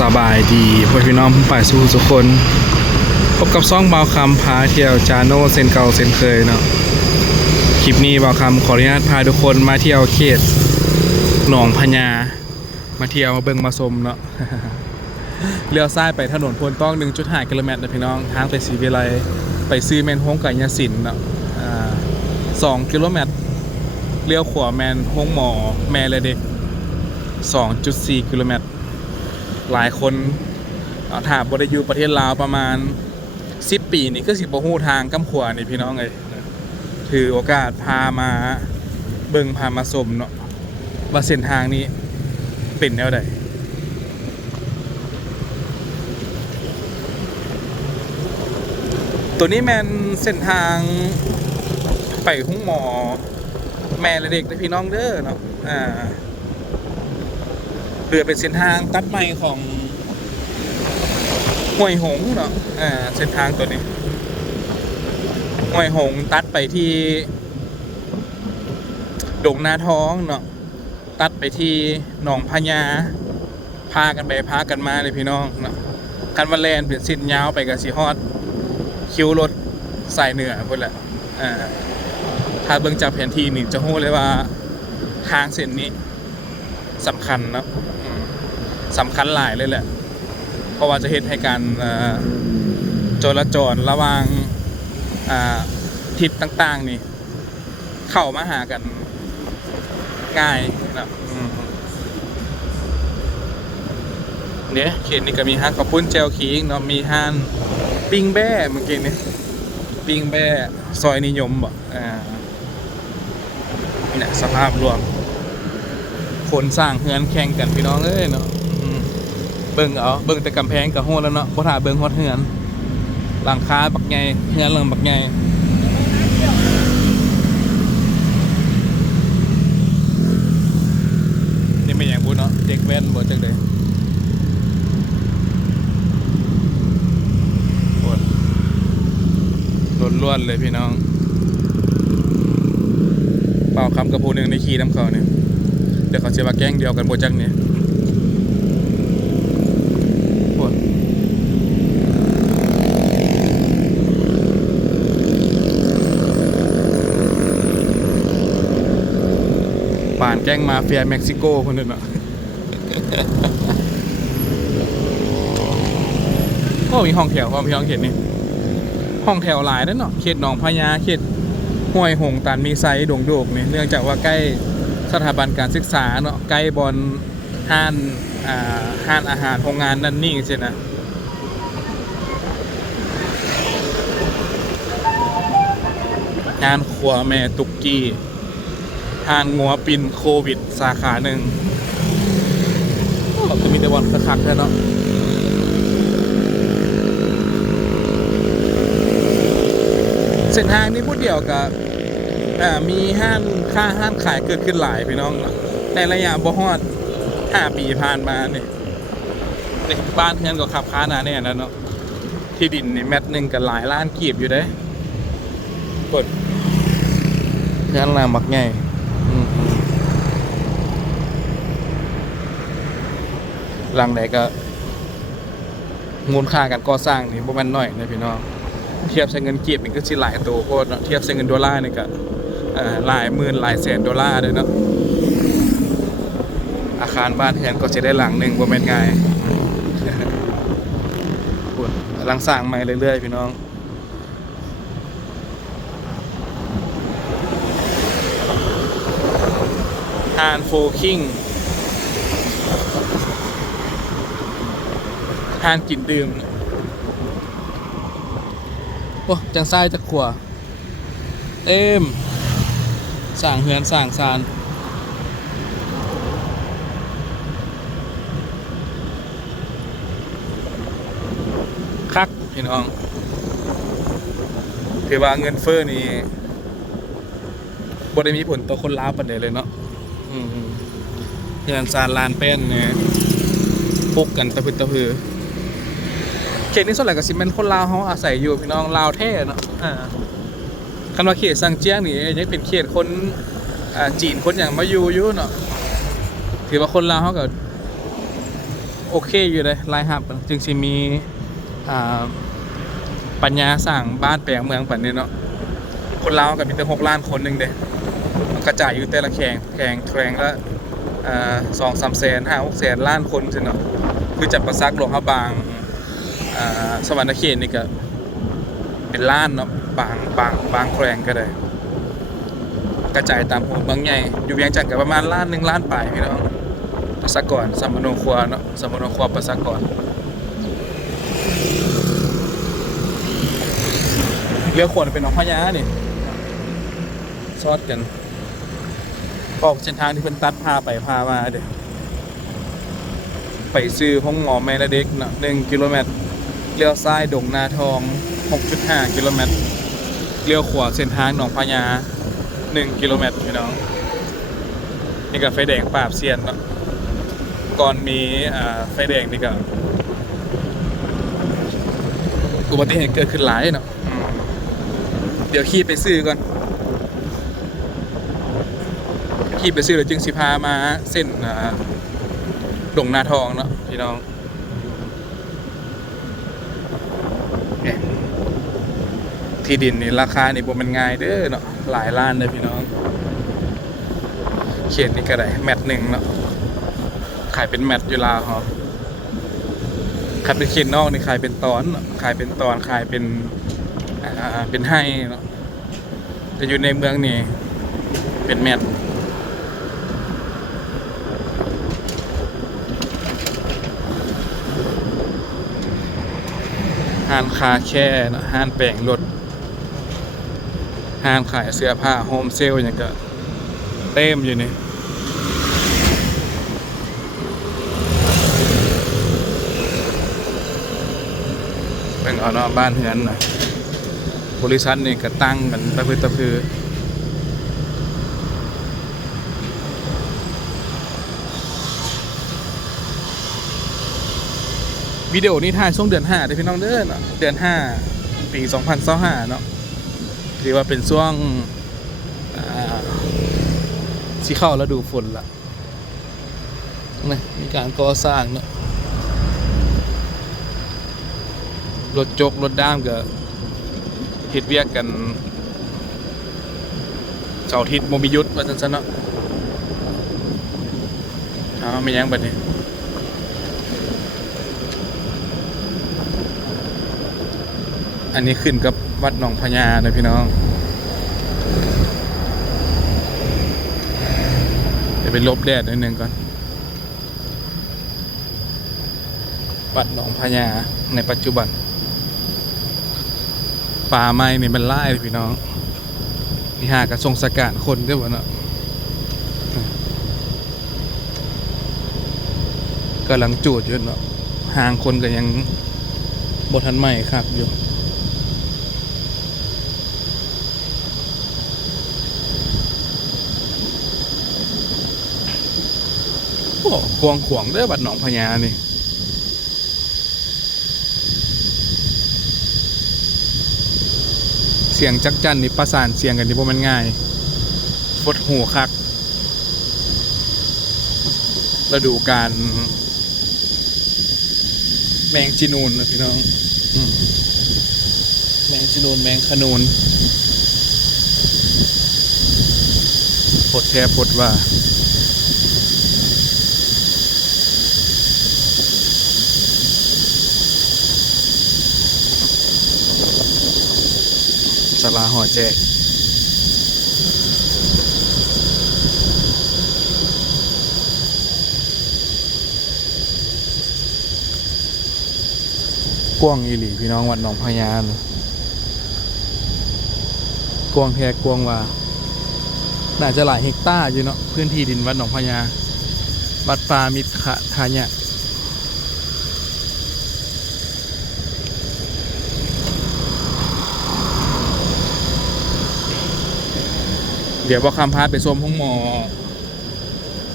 สบายดีพี่น้องฝ่ายสู้ทุกคนพบกับซ่องเบาคำพาเที่ยวจาโนเซนเก่าเซนเคยเนาะคลิปนี้เบาคำขออนุญาตพาทุกคนมาเที่ยวเขตหนองพญามาเที่ยวมาเบิ่งมาชมเนาะ เลี้ยวซ้ายไปถนนพลต้อง 1.5 กิโลเมตรนะพี่น้องทางไปศรีวิไลไปซื้อแมนฮงกับยาสินเนาะ2 กิโลเมตรเลี้ยวขวาแมนฮงหมอแม่เลยเด็ก 2.4 กิโลเมตรหลายคนถ้าบ่ได้อยู่ประเทศลาวประมาณ10 ปีนี่ก็สิบ่ฮู้ทางกำขวานี่พี่น้องเอ้ยถือโอกาสพามาเบิ่งพามาชมเนาะว่าเส้นทางนี้เป็นแนวใดตัวนี้แม่นเส้นทางไปหุ้งหมอแม่และเด็กนะพี่น้องเด้อเนาะเรือเป็นเส้นทางตัดใหม่ของห้วยหงเนาะเส้นทางตัวนี้ห้วยหงตัดไปที่ดงนาท้องเนาะตัดไปที่หนองพญาพากันไปพากันมาเลยพี่น้องเนาะกันวันแลนเป็นสิ้นยาวไปกับสีฮอดคิวรถสายเหนือพุ่นแหละถ้าเบิ่งจากแผนที่นี่จะรู้เลยว่าทางเส้นนี้สำคัญเนาะสำคัญหลายเลยแหละเพราะว่าจะเห็นให้การจราจรระหว่างทิศต่างๆนี่เข้ามาหากันง่ายนะเนี่ยเขตนี้ก็มีห้างข้าวปุ้นเจลขิงเนาะมีห้างปิ้งแบ้เมื่อกี้นี้ปิ้งแบ้ซอยนิยมบ่เนี่ยสภาพรวมคนสร้างเฮือนแข่งกันพี่น้องเอ้ยเนาะเบิ่งแต่กำแพงกับโหดแล้วเนาะบ่ท่าเบิ่งฮอดเฮือนหลังคาบักใหญ่เฮือนหลังบักใหญ่นี่ไม่อย่างพูดเนาะเด็กแว้นบ่จังได๋โหดล้วนๆเลยพี่น้องเป่าคำกับผู้หนึ่งในขี่น้ำเขาเนี่ยเดี๋ยวเขาจะมาแกล้งเดียวกันโบจังเนี่ยป่านแกล้งมาเฟียเม็กซิโกคนนึงเนาะ ก็มีห้องแถวพี่น้องเขตนี่ห้องแถวหลายนั่นเนาะเขตหนองพญาเขตห้วยหงตันมีไซดงโดกเนี่ยเนื่องจากว่าใกล้สถาบันการศึกษาเนาะใกล้บอลห้านอาหารโรงงานนั่นนี่ใช่นะงานครัวแม่ตุกกี้ทานงัวปินโควิดสาขาหนึ่งก็มีแต่บอลคักๆแค่เนาะเส้นทางนี้พูดเดียวกับมีห้างขายเกิดขึ้นหลายพี่น้องในระยะบ่ฮอด5 ปีผ่านมาเนี่ยบ้านเพื่อนก็ขับค้าหนาแน่นะเนาะที่ดินนี่แมตนึงกันหลายล้านกีบอยู่ได้กดเพื่อนลามักไงหลังไหนก็มูลค่าการก่อสร้างนี่บ่แม่นน้อยนะพี่น้องเทียบใช้เงินกีบนี่ก็สิหลายโตโคตรเนาะเทียบใช้เงินดอลลาร์นี่ก็หลายหมื่นหลายแสนดอลลาร์เลยเนาะอาคารบ้านเรือนก็จะได้หลังหนึ่งบ่แม่นง่ายกำลังสร้างใหม่เรื่อยๆพี่น้องฮานโฟคิงฮานกินดื่มโอ้จังไส้จะขวาสั่งเฮือนสั่งซานคักพี่น้องถือว่าเงินเฟ้อนี่บ่ได้มีผลต่อคนลาวปานใดเลยเนาะเฮือนซานลานเป็นเนี่ยพกกันตะพึดตะพือเขตนี้ส่วนใหญ่ก็สิเป็นคนลาวเขาอาศัยอยู่พี่น้องลาวแท้เนาะคันว่าเขตซังเจียงนี่ยังเป็นเขตคนจีนคนอย่างมาอยู่เนาะถือว่าคนลาวเขาก็ โอเคอยู่เลยรายหับจึงสิมีอ่าปัญญาสร้างบ้านแปลงเมืองปันนี้เนาะคนลาวกับมีแต่6 ล้านคนหนึ่งเด้มันกระจายอยู่แต่ละแข่งละ2-3 แสน5-6 แสนล้านคนสิเนาะคือจัดประซักหลวงพระบางสวรรค์เขตนี่ก็เป็นล้านเนาะบางแขวงก็ได้กระจายตามหัวเมืองใหญ่อยู่เวียงจันทน์กับประมาณล้าน1 ล้านปลายพี่น้องประชากรสัมมโนครัวเนาะสัมมโนครัวประชากรเรือขวดเป็นหนองพญานี่ซอดกันออกเส้นทางที่เป็นตัดพาไปพามาเด็ไปซื้อห้องหมอแม่และเด็กเนาะ1 กิโลเมตรเลี้ยวซ้ายดงนาทอง 6.5 กิโลเมตรเลี้ยวขวาเส้นทางหนองพญา1 กิโลเมตรพี่น้องนี่ก็ไฟแดงปราบเซียนเนาะก่อนมีไฟแดงนี่ก็อุบัติเหตุเกิดขึ้นหลายเนาะเดี๋ยวขี่ไปซื้อก่อนขี่ไปซื้อแล้วจึงสิพามาเส้นดงนาทองเนาะพี่น้องที่ดินนี่ราคานี่บ่มันง่ายเด้อเนาะหลายล้านเลยพี่น้องเขตนี่ก็ได้แมตช์1เนาะขายเป็นแมตช์อยู่ลาวเหรอขายเป็นเขตนอกนี่ขายเป็นตอนขายเป็นเป็นให้เนาะแต่อยู่ในเมืองนี่เป็นแมตช์ห้างคาแค่นะห้างแปลงรถห้างขายเสื้อผ้าโฮมเซลอย่างก็เต็มอยู่นี่เป็นเอาเนาะบ้านเฮือนนะบริษัทนี่ก็ตั้งกันตะพือวิดีโอนี้ถ่ายช่วงเดือน5เด้อพี่น้องเด้อเนาะเดือน5ปี2025เนาะถือว่าเป็นช่วงที่เข้าฤดูฝนละนี่มีการก่อสร้างเนาะรถจกรถด้ามก็เฮ็ดเวียกกันเสาร์อาทิตย์บ่มีหยุดว่าซั่นๆเนาะไม่ยังบัดนี้อันนี้ขึ้นกับวัดหนองพญานะพี่น้องเดี๋ยวไปลบแดดนิดนึงก่อนวัดหนองพญาในปัจจุบันป่าไม้นี่มันไล่เลยพี่น้องนี่หากระทรงสกัดคนด้วยวะเนาะกำลังจูดอยู่เนาะห่างคนก็ยังบทันใหม่ครับอยู่กวางขวางเด้อบัดหนองพญานี่เสียงจักจั่นนี่ประสานเสียงกันนี่บ่มันง่ายฟดหูคักฤดูกาลแมงจีนูนนะพี่น้องแมงจีนูนแมงขนูนปดแทบปดว่าศาลาหอแจกกว้างอีหลีพี่น้องวัดหนองพญา กวางแท้กวางว่าน่าจะหลายเฮกตาร์อยู่เนาะพื้นที่ดินวัดหนองพญาวัดป่ามิตรขะทาเนี่ยเดี๋ยวว่าคำพาดไปชมห้องหมอ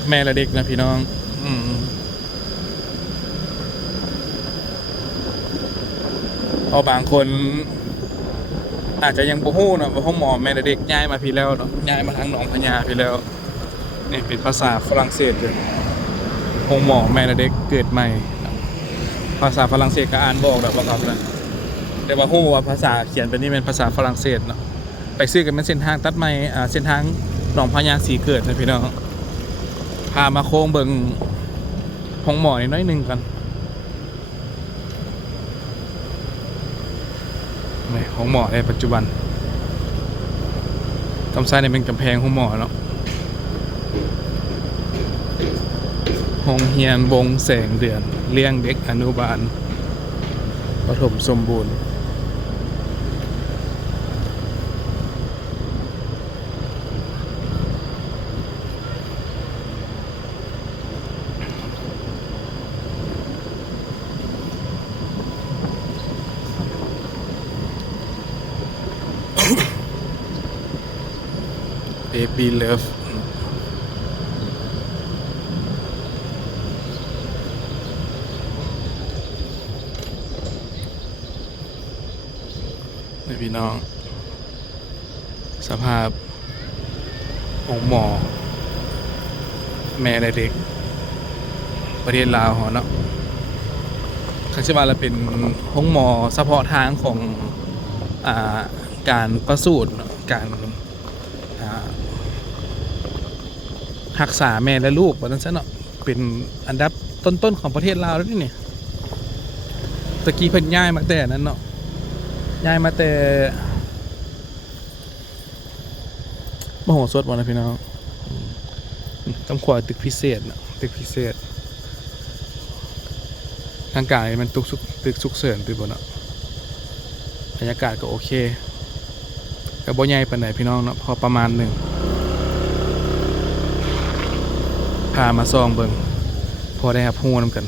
แม่และเด็กนะพี่น้องเอาบางคนอาจจะยังบ่ฮู้เนาะว่าห้องหมอแม่และเด็กย้ายมาพี่แล้วเนาะย้ายมาทางหนองพญาพี่แล้วนี่เป็นภาษาฝรั่งเศสเลยห้องหมอแม่และเด็กเกิดใหม่ ภาษาฝรั่งเศสก็อ่านบออกแบบว่าครับนะแต่ว่าฮู้ว่าภาษาเขียนเป็นนี่เป็นภาษาฝรั่งเศสเนาะไปซื้อกันเป็นเส้นทางตัดใหม่เส้นทางหนองพญาสีเกิดนะพี่น้องพามาโค้งเบิงห้องหมอนิดน้อยหนึงกันนี่ห้องหมอในปัจจุบันกำไซเนี่ยเป็นกำแพงห้องหมอเนาะห้องเฮียนวงแสงเดือนเลี้ยงเด็กอนุบาลประถมสมบูรณ์Baby Love นี่พี่น้องสภาพของหมอแม่และเด็กประเทศลาวเนาะคันชื่อว่าเราเป็นห้องหมอเฉพาะทางของการประสูติการรักษาแม่และลูกแบบนั้นซะเนาะเป็นอันดับต้นๆของประเทศลาวแล้วนี่ตะกี้เพิ่นย้ายมาแต่นั้นเนาะย้ายมาแต่มโหสถบ่นะพี่น้องต้องขวาตึกพิเศษเนาะตึกพิเศษทางการมันตึกสุกเสริญตึกบ่เนาะบรรยากาศก็โอเคก็บ่ใหญ่ปานใดพี่น้องเนาะพอประมาณหนึ่งพามาซองเบิ่งพอได้รับรู้นำกัน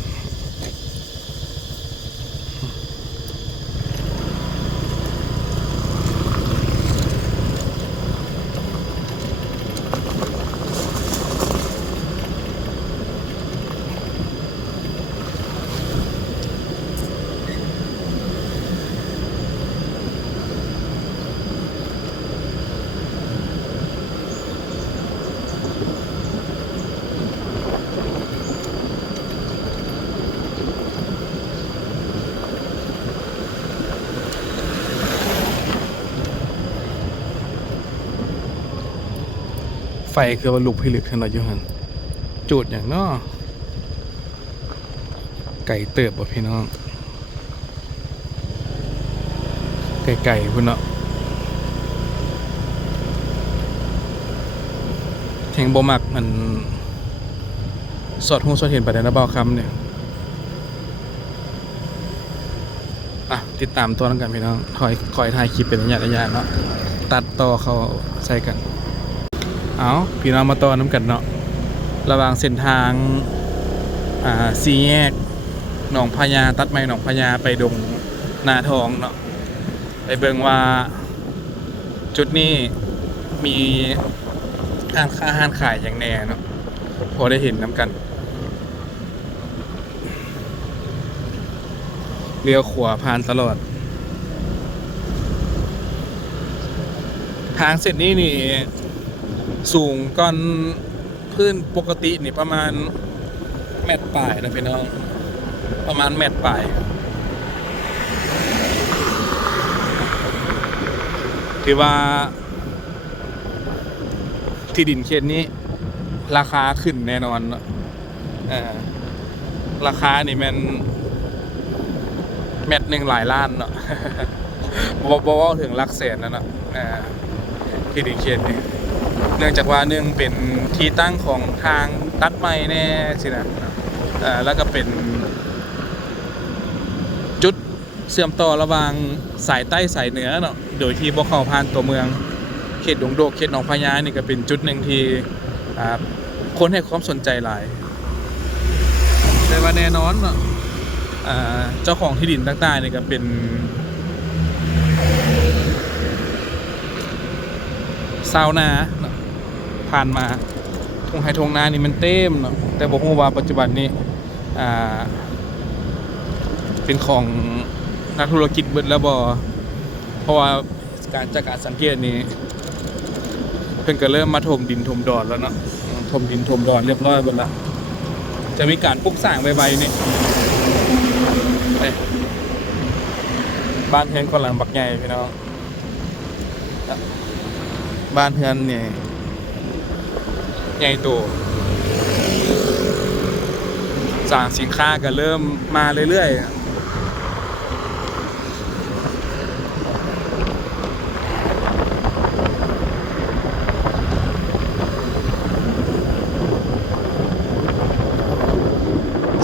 ไฟคือว่าลุกพิลึกขึ้นมาอยู่หันจุดอย่างน้อไก่เติบบ่พี่น้องไก่พุ่นเนาะแทงบ่มักมันสอดหูสอดเห็นประเด็นนะเบาคำเนี่ยติดตามตัวนั้นกันพี่น้องคอยถ่ายคลิปเป็นระยะเนาะตัดต่อเขาใส่กันเอาพี่น้องมาต่อน้ำกันเนาะระหว่างเส้นทางสี่แยกหนองพญาตัดไม้หนองพญาไปดงนาทองเนาะไปเบิ่งว่าจุดนี้มีอาหารขายอย่างแน่เนาะพอได้เห็นน้ำกันเลี้ยวขวาผ่านตลอดทางเส้นนี้นี่สูงก่อนพื้นปกตินี่ประมาณ1 เมตรปลายนะพี่น้องประมาณ1 เมตรปลายถือว่าที่ดินเขตนี้ราคาขึ้นแน่นอนราคานี่มันเม็ดหนึ่งหลายล้านเนาะบอกว่าถึงหลักแสนแล้วเนาะที่ดินเขตนี้เนื่องจากว่าหนึ่งเป็นที่ตั้งของทางตัดไม้แน่สินะแล้วก็เป็นจุดเชื่อมต่อระหว่างสายใต้สายเหนือเนาะโดยที่บ่เข้าผ่านตัวเมืองเขตดงโดกเขตหนองพญานี่ก็เป็นจุดหนึ่งที่คนให้ความสนใจหลายแต่ว่าแน่นอนเนาะเจ้าของที่ดินต่างๆนี่ก็เป็นชาวนาผ่านมาทงไฮทงนานี่มันเต็มเนาะแต่บอกว่าปัจจุบันนี้เป็นของนักธุรกิจเบิดแล้วบ่เพราะว่าจากการสังเกตนี้เพิ่นก็เริ่มมาถมดินถมดอนแล้วเนาะถมดินถมดอนเรียบร้อยหมดละจะมีการปลูกสร้างใบๆนี่ บ้านเฮือนคนหลังบักใหญ่พี่น้องบ้านเฮือนเนี่ยใหญ่โตสั่งสินค้าก็เริ่มมาเรื่อยๆ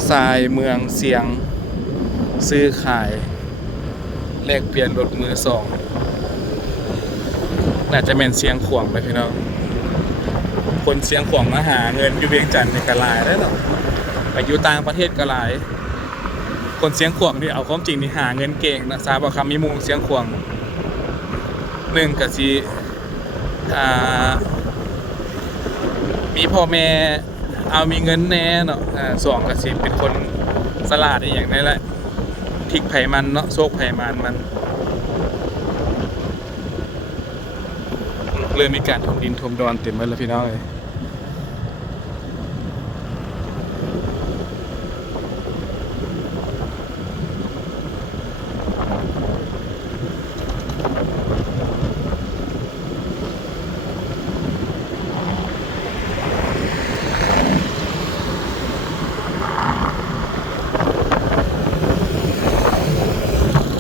ทรายเมืองเสียงซื้อขายแลกเปลี่ยนรถมือสองน่าจะเป็นเสียงขวางไปพี่น้องคนเสียงขวางมาหาเงินอยู่เวียงจันทร์ในกะลายได้หรอไปอยู่ต่างประเทศกะลายคนเสียงขวางนี่เอาความจริงนี่หาเงินเก่งนะทราบว่าคำมีมุงเสียงขวางหนึ่งกับสีมีพ่อแม่เอามีเงินแน่เนาะสองกับสีเป็นคนสลาดอย่างนี้แหละทิกไผ่มันเนาะโชคไผ่มันเริ่มมีการถมดินถมดอนเต็มไปแล้วพี่น้องเลย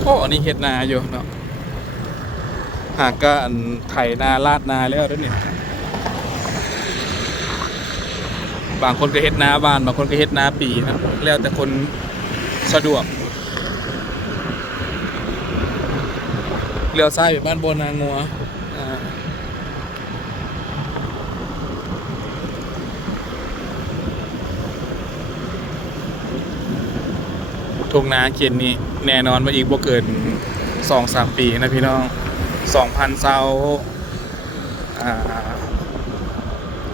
โอ้อันนี้เฮ็ดนาอยู่เนาะหากก็อันไถนาลาดนาแล้วด้วยเนี่ยบางคนก็เฮ็ดนาบ้านบางคนก็เฮ็ดนาปีนะแล้วแต่คนสะดวกเลี้ยวซ้ายไปบ้านโบนางัวทุ่งนาเขียนนี่แน่นอนว่าอีกบ่เกิน 2-3 ปีนะพี่น้อง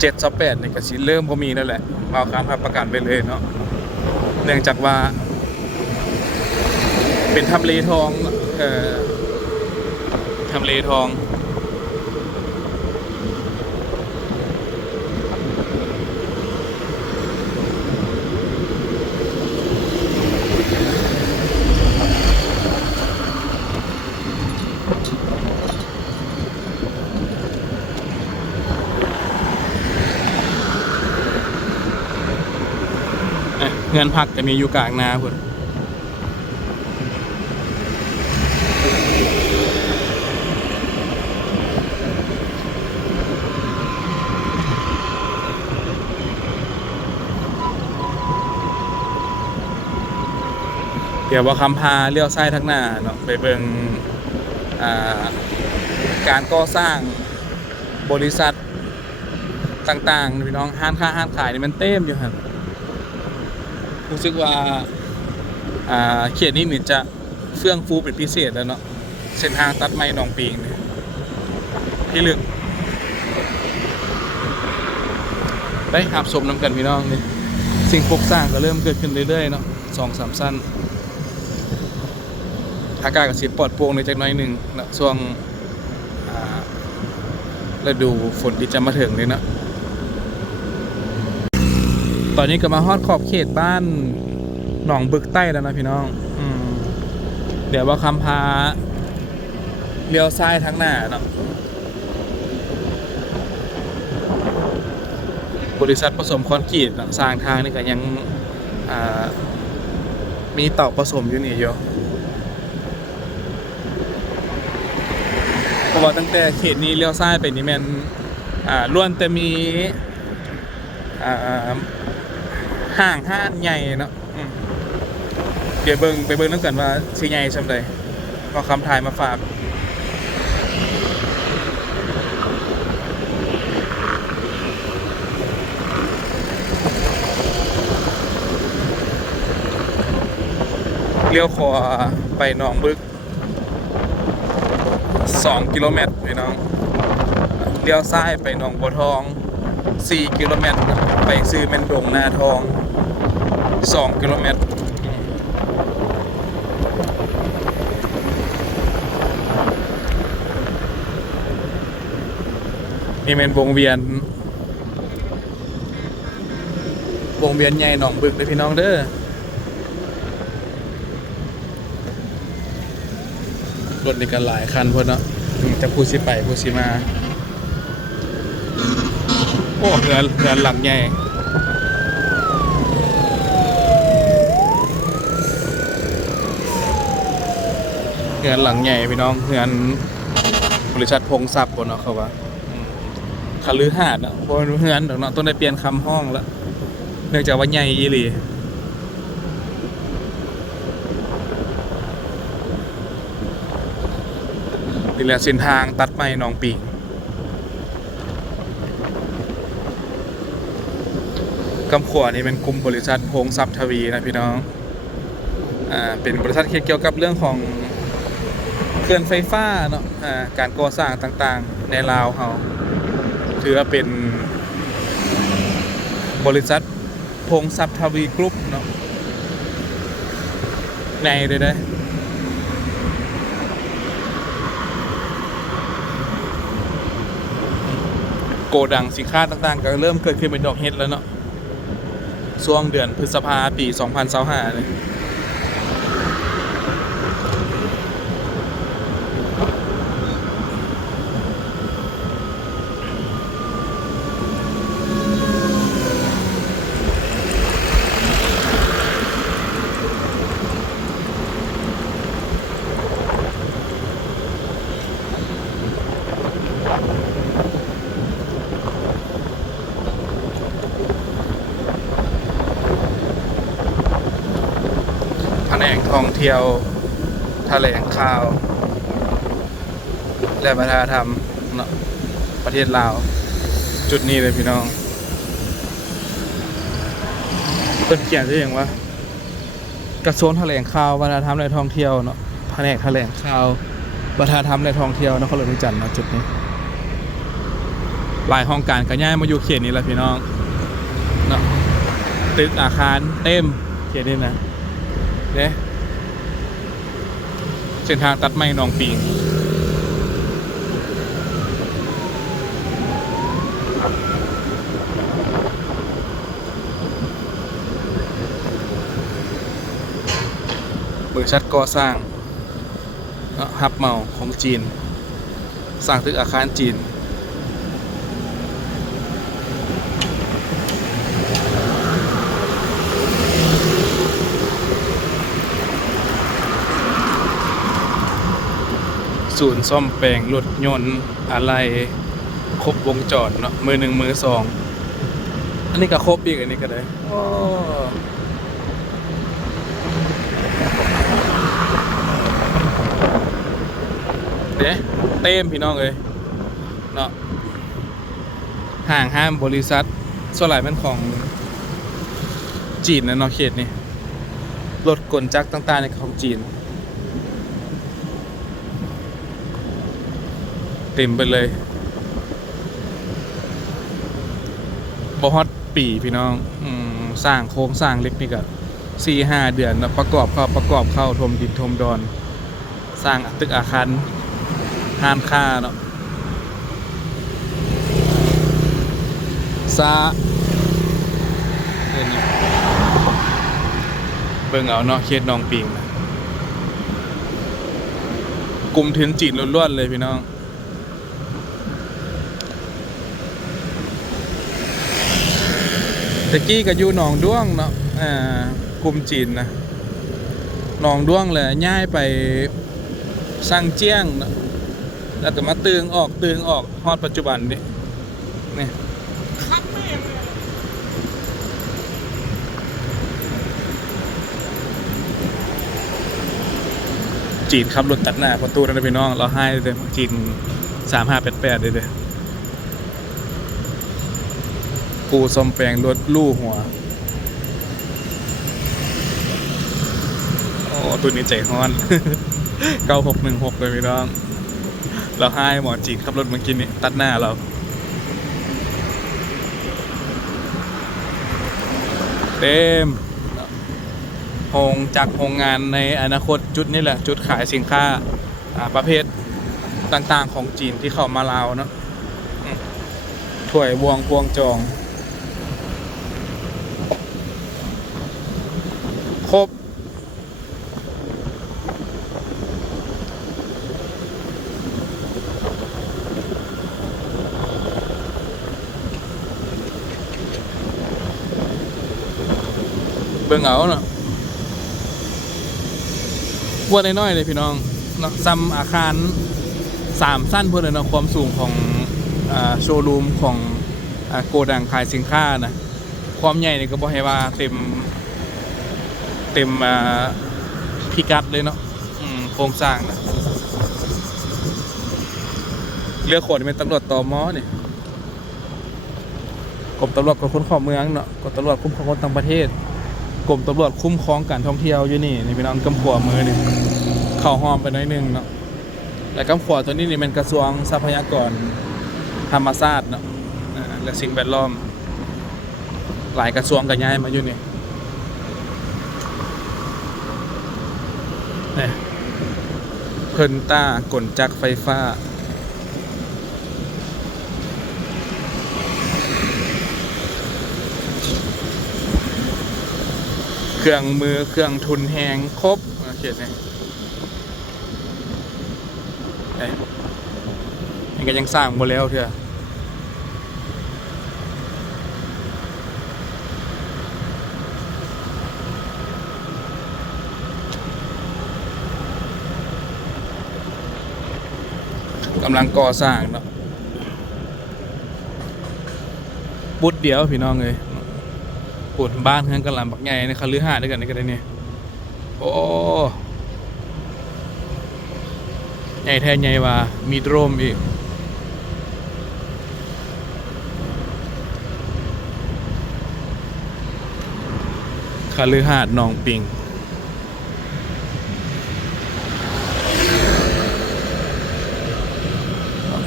7-8นี่ก็สิเริ่มบ่มีแล้วแหละเอาการประกันไปเลยเนาะเนื่องจากว่าเป็นทำเลทองทำเลทองเงินพักจะมีอยู่กลางนาพุ่นเดี๋ยวว่าคำพาเลี้ยวซ้ายทางหน้าเนาะไปเบิ่งการก่อสร้างบริษัทต่างๆพี่น้องห้างค้าห้างขายนี่มันเต็มอยู่ครับรู้สึกว่าเขตนี้นี่จะเฟื่องฟูเป็นพิเศษแล้วเนาะเส้นทางตัดไม้หนองปีงเนี่ยที่ลึกได้หับสมน้ำกันพี่น้องนี่สิ่งปลูกสร้างก็เริ่มเกิดขึ้นเรื่อยๆเนาะ2-3 สั้นอากาศก็สิปลอดโปร่งในจักหน่อยหนึ่งนะช่วงฤดูฝนที่จะมาถึงนี่นะตอนนี้ก็มาฮอดขอบเขตบ้านหนองบึกใต้แล้วนะพี่น้องเดี๋ยวว่าคำพาเลี้ยวซ้ายทางหน้าเนาะบริษัทผสมคอนกรีตสร้างทางนี่ก็ยังมีเต่าผสมอยู่นี่อยู่เพราะว่าตั้งแต่เขตนี้เลี้ยวซ้ายไปนี่แม่นล้วนแต่มีห้างใหญ่เนาะเดี๋ยวไปเบิ่งนั่นกันว่าสิใหญ่ซำใดก็คำถ่ายมาฝากเลี้ยวขวาไปหนองบึก2 กิโลเมตรพี่น้องเลี้ยวซ้ายไปหนองบัวทอง4 กิโลเมตรไปซื้อเมนดงนาทอง2 กิโลเมตรนี่เป็นวงเวียนใหญ่หนองบึกเลยพี่น้องเด้อ รถนี่ก็หลายคันเพิ่นเนาะจะผู้สิไปผู้สิมาโอ้เรือนหลังใหญ่เรือนหลังใหญ่พี่น้องเรือนบริษัทพงศัพท์บ่เนาะเขาว่าคฤหาสน์เนาะบ่เรือนดอกเนาะต้องได้เปลี่ยนคำห้องแล้วเนื่องจากว่าใหญ่อีหลีนี่แหละเส้นทางตัดไม้หนองปีกกำขวานี่เป็นกลุ่มบริษัทพงศัพท์ทวีนะพี่น้องเป็นบริษัทเกี่ยวกับเรื่องของเคลื่อนไฟฟ้าเนาะการก่อสร้างต่างๆในลาวเฮาถือว่าเป็นบริษัทพงศัพท์ทวีกรุ๊ปเนาะในเลยได้โกดังสินค้าต่างๆก็เริ่มเกิดขึ้นเป็นดอกเห็ดแล้วเนาะช่วงเดือนพฤษภาปี 2025เลยแผนกท่องเที่ยวแถลงข่าวและวัฒนธรรมเนาะประเทศลาวจุดนี้เลยพี่น้องเพิ่นเขียนได้อย่างว่ากระทรวงแถลงข่าววัฒนธรรมและท่องเที่ยวเนาะแผนกแถลงข่าววัฒนธรรมและท่องเที่ยวนครหลวงจันทร์เนาะจุดนี้หลายห้องการก็ย้ายมาอยู่เขตนี้แหละพี่น้องเนาะตึกอาคารเต็มเขตนี้นะเนี่ยเส้นทางตัดไม้หนองปีงบริษัทก่อสร้างฮับเหมาของจีนสร้างตึกอาคารจีนศูนย์ซ่อมแปลงรถยนต์อะไรครบวงจรเนาะมือหนึ่งมือสองอันนี้ก็ครบอีกอันนี้ก็ได้เด้เต็มพี่น้องเลยเนาะห่างห้ามบริษัทส่วนหลายเป็นของจีนนะเนาะเขตนี่รถกลจักรต่างๆในของจีนเต็มไปเลยบ่ฮอดปีพี่น้องสร้างโครงสร้างเล็กนี่ก็ 4-5 เดือนนะประกอบเข้าถมดินถมดอนสร้างตึกอาคารห้านค่าเนาะเบิ่งเอาเนาะเขตหนองปิงนะกลุ่มทุนจีนล้วนๆเลยพี่น้องตะกี้ก็อยู่หนองด้วงเนาะกลุ่มจีนนะหนองด้วงเลยย้ายไปสร้างเจียงเนาะแล้วก็มาตึงออกฮอดปัจจุบันนี่จีนขับรถตัดหน้าประตูนั่นพี่น้องเราให้เลยจีน3588เลยกูซ่อมแปลงรถลู่หัวโอ้ตัวนี้ใจฮ้อน9616เลยพี่น้องเราให้หมอจีนขับรถเมื่อกี้นี่ตัดหน้าเราเต็มโรงงานในอนาคตจุดนี้แหละจุดขายสินค้าประเภทต่างๆของจีนที่เข้ามาลาวเนาะถ้วยบวงพวงจองครบ เบิ่งเอาเนาะวัวน้อยๆเลยพี่น้องเนาะซ้ำอาคาร3ชั้นเพิ่นเนาะความสูงของโชว์รูมของโกดังขายสินค้านะความใหญ่นี่ก็บ่ให้ว่าเต็มพิกัดเลยเนาะโครงสร้างนะเรือขนเป็นตำรวจตม.นี่กรมตำรวจคนเข้าเมืองเนาะกรมตำรวจคุ้มครองคนต่างประเทศกรมตำรวจคุ้มครองการท่องเที่ยวอยู่นี่พี่น้องกำขวามือนี่เข้าห้อมไปหน่อยนึงเนาะและกำขวาตัวนี้นี่เป็นกระทรวงทรัพยากรธรรมชาติเนาะและสิ่งแวดล้อมหลายกระทรวงกันย้ายมาอยู่นี่เพิ่นต้ากลจักรไฟฟ้าเครื่องมือเครื่องทุนแหงครบเขียนนี่นี่ก็ยังสร้างหมดแล้วเถอะกำลังก่อสร้างเนาะบุดเดียวพี่น้องเลยปวดบ้านเฮือนกำลังบักใหญ่ในคฤหาสน์ด้วยกันนี่ก็ได้เนี่ยโอ้ใหญ่แท้ใหญ่ว่ามีโดรมอีกคฤหาสน์หนองปิง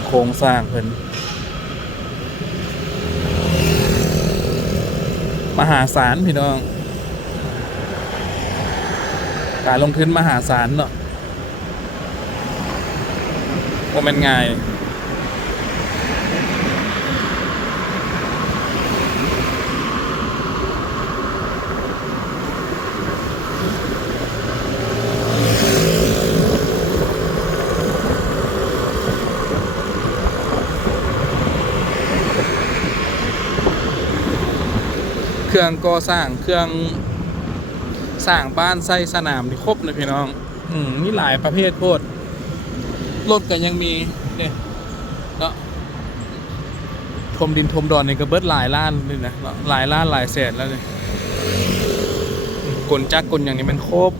โครงสร้างเพิ่นมหาศาลพี่น้องการลงทุนมหาศาลเนาะว่ามันง่ายเครื่องก่อสร้างเครื่องสร้างบ้านไส้สนามนี่ครบเลยพี่น้องนี่หลายประเภทโคตรรถก็ยังมีเนี่ยเนาะทมดินทมดอนนี่ก็เบิดหลายล้านเลยนะหลายล้านหลายแสนแล้วเนี่ยกลจักรกลอย่างนี้มันครบ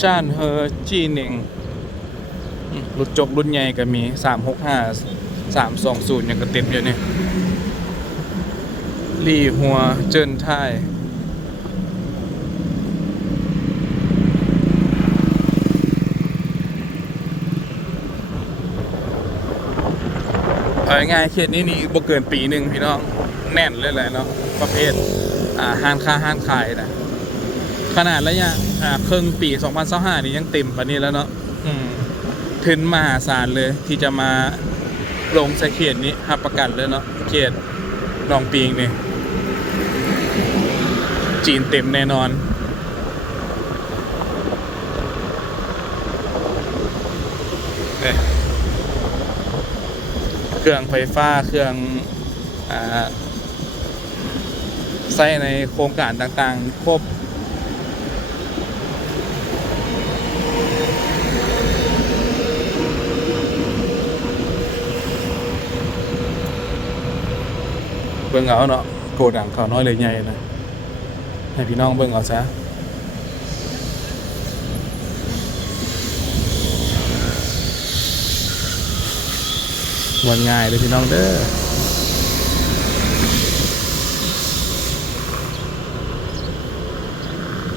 ชานเฮอจีหนึ่งรถจกรุ่นใหญ่ก็มี365 320ยังก็เต็มอยู่เนี่ยลี่หัวเจิ้นท้ายง่ายเขตนี้นี่บ่เกินปีหนึ่งพี่น้องแน่นเลยแหละเนาะประเภทห้างค้าห้างขายนะขนาดระยะครึ่งปี2025นี่ยังเต็มปานนี้แล้วเนาะถึงมหาศาลเลยที่จะมาลงใส่เขตนี้รับประกันเลยเนาะเขตหนองปิงนี่จีนเต็มแน่นอนเครื่องไฟฟ้าเครื่องใส่ในโครงการต่างๆครบเบิ่งเอาเนาะโกดังเขาน้อยเลยใหญ่นะให้พี่น้องเบิ่งเอาซะวันง่ายเลยพี่น้องเด้อ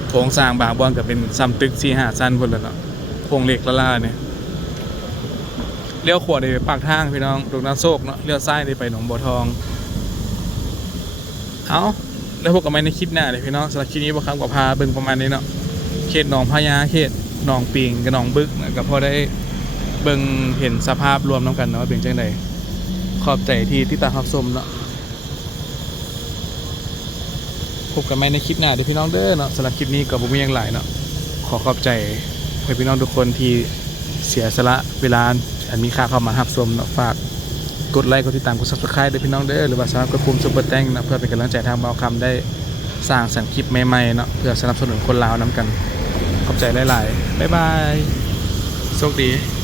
โครงสร้างบางบอนก็เป็นซ้ำตึก4-5 ชั้นพุ่นแล้วเนาะโครงเหล็กละล่าเนี่ยเลี้ยวขวาได้ไปปากทางพี่น้องตรงน้าโศกเนาะเลี้ยวซ้ายได้ไปหนองบัวทองเอาแล้วพวกกับไม่ในคลิปหน้าเลยพี่น้องสำหรับคลิปนี้บ่คำกับพาเบิ่งประมาณนี้เนาะเขตหนองพญาเขตหนองปิงกับหนองบึกนะก็พอได้เบิ่งเห็นสภาพรวมน้ำกันเนาะว่าเป็นจังไดขอบใจที่ติดตามรับชมเนาะพบกันใหม่ในคลิปหน้าเด้อพี่น้องเด้อเนาะสำหรับคลิปนี้ก็บ่มีหยังหลายเนาะขอขอบใจให้พี่น้องทุกคนที่เสียสละเวลาอันมีค่าเข้ามารับชมเนาะฝากกดไลค์กดติดตามกด Subscribe ด้วยพี่น้องเด้อหรือว่าสามารถกดปุ่มซุปเปอร์แตงนะเพื่อเป็นกำลังใจทางเบาคำได้ สร้างสรรค์คลิปใหม่ๆเนาะเพื่อสนับสนุนคนลาวนํกันขอบใจหลายๆบ๊ายบายโชคดี